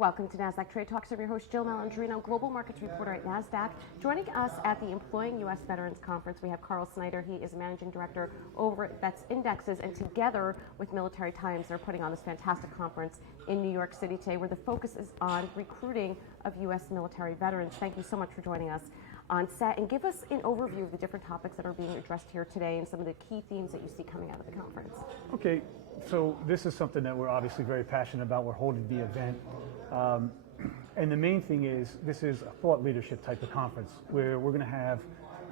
Welcome to Nasdaq Trade Talks. I'm your host, Jill Malandrino, Global Markets Reporter at Nasdaq. Joining us at the Employing U.S. Veterans Conference, we have Karl Snyder. He is Managing Director over at Vets Indexes, and together with Military Times, they're putting on this fantastic conference in New York City today, where the focus is on recruiting of U.S. military veterans. Thank you so much for joining us on set, and give us an overview of the different topics that are being addressed here today and some of the key themes that you see coming out of the conference. Okay, so this is something that we're obviously very passionate about. We're holding the event. And the main thing is, this is a thought leadership type of conference where we're going to have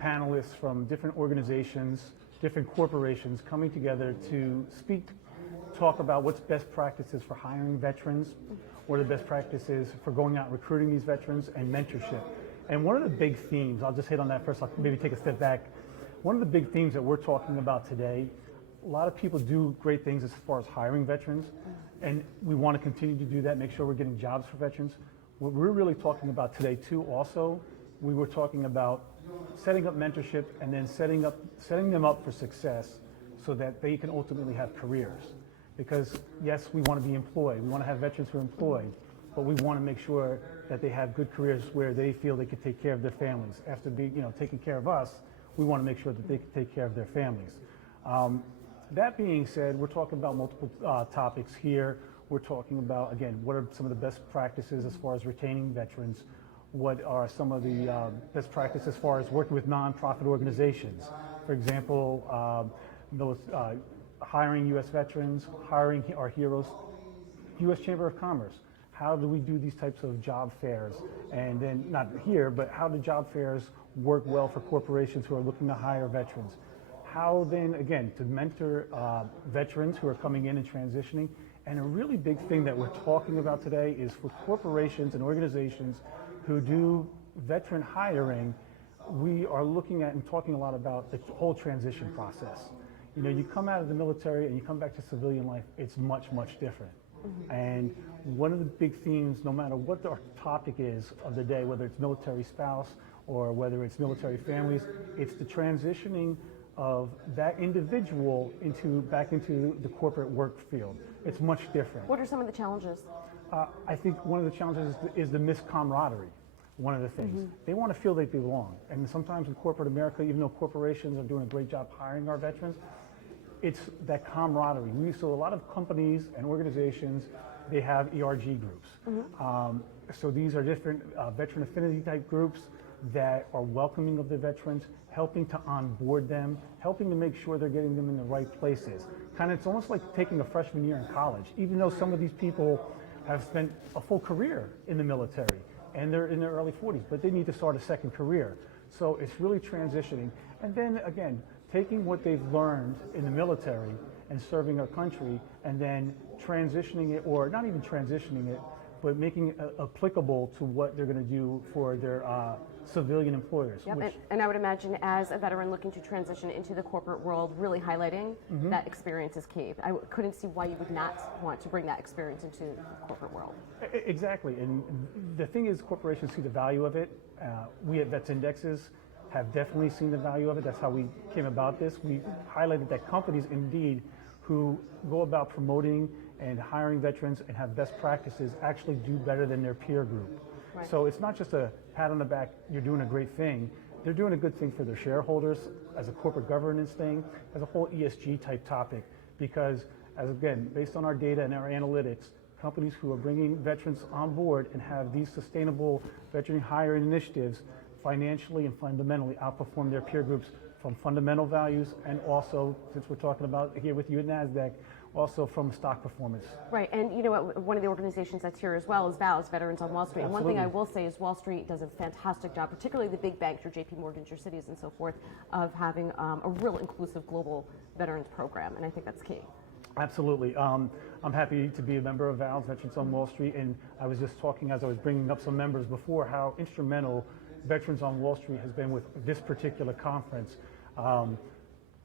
panelists from different organizations, different corporations coming together to talk about what's best practices for hiring veterans, what are the best practices for going out and recruiting these veterans, and mentorship. And one of the big themes, I'll just hit on that first, I'll maybe take a step back. One of the big themes that we're talking about today, a lot of people do great things as far as hiring veterans, and we want to continue to do that, make sure we're getting jobs for veterans. What we're really talking about today too also, we were talking about setting up mentorship and then setting them up for success so that they can ultimately have careers. Because yes, we want to be employed, we want to have veterans who are employed, but we want to make sure that they have good careers where they feel they can take care of their families. After taking care of us, we want to make sure that they can take care of their families. That being said, we're talking about multiple topics here. We're talking about, again, what are some of the best practices as far as retaining veterans? What are some of the best practices as far as working with nonprofit organizations? For example, hiring U.S. veterans, hiring our heroes, U.S. Chamber of Commerce. How do we do these types of job fairs? And then, not here, but how do job fairs work well for corporations who are looking to hire veterans? How then, again, to mentor veterans who are coming in and transitioning. And a really big thing that we're talking about today is for corporations and organizations who do veteran hiring, we are looking at and talking a lot about the whole transition process. You know, you come out of the military and you come back to civilian life, it's much, much different. Mm-hmm. And one of the big themes, no matter what our topic is of the day, whether it's military spouse or whether it's military families, it's the transitioning of that individual back into the corporate work field. It's much different. What are some of the challenges? I think one of the challenges is the missed camaraderie. One of the things. Mm-hmm. They want to feel they belong. And sometimes in corporate America, even though corporations are doing a great job hiring our veterans, it's that camaraderie. So a lot of companies and organizations, they have ERG groups. Mm-hmm. So these are different veteran affinity type groups that are welcoming of the veterans, helping to onboard them, helping to make sure they're getting them in the right places. It's almost like taking a freshman year in college, even though some of these people have spent a full career in the military and they're in their early 40s, but they need to start a second career. So it's really transitioning. And then again, taking what they've learned in the military and serving our country and then transitioning it, or not even transitioning it, but making it applicable to what they're going to do for their civilian employers. Yep, and I would imagine as a veteran looking to transition into the corporate world, really highlighting mm-hmm. that experience is key. I couldn't see why you would not want to bring that experience into the corporate world. Exactly, and the thing is, corporations see the value of it. We at Vets Indexes have definitely seen the value of it. That's how we came about this. We highlighted that companies indeed who go about promoting and hiring veterans and have best practices actually do better than their peer group. Right. So it's not just a pat on the back, you're doing a great thing. They're doing a good thing for their shareholders as a corporate governance thing, as a whole ESG type topic, because as again, based on our data and our analytics, companies who are bringing veterans on board and have these sustainable veteran hiring initiatives financially and fundamentally outperform their peer groups from fundamental values, and also, since we're talking about here with you at Nasdaq, also from stock performance. Right, and you know what, one of the organizations that's here as well is VALS, Veterans on Wall Street. And one thing I will say is Wall Street does a fantastic job, particularly the big banks, your JP Morgans, your Citis and so forth, of having a real inclusive global veterans program, and I think that's key. Absolutely. I'm happy to be a member of VALS, Veterans on Wall Street, and I was just talking as I was bringing up some members before how instrumental Veterans on Wall Street has been with this particular conference.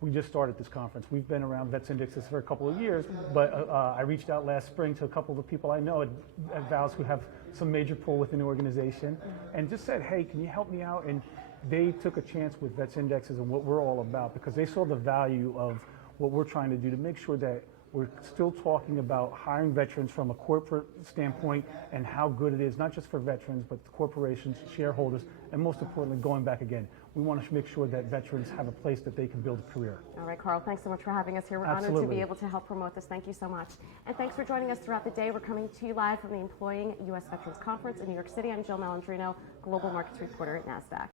We just started this conference. We've been around Vets Indexes for a couple of years, but I reached out last spring to a couple of the people I know at VALS who have some major pull within the organization and just said, hey, can you help me out? And they took a chance with Vets Indexes and what we're all about, because they saw the value of what we're trying to do to make sure that We're still talking about hiring veterans from a corporate standpoint and how good it is, not just for veterans, but corporations, shareholders, and most importantly, going back again. We want to make sure that veterans have a place that they can build a career. All right, Karl, thanks so much for having us here. We're honored to be able to help promote this. Thank you so much. And thanks for joining us throughout the day. We're coming to you live from the Employing U.S. Veterans Conference in New York City. I'm Jill Malandrino, Global Markets Reporter at Nasdaq.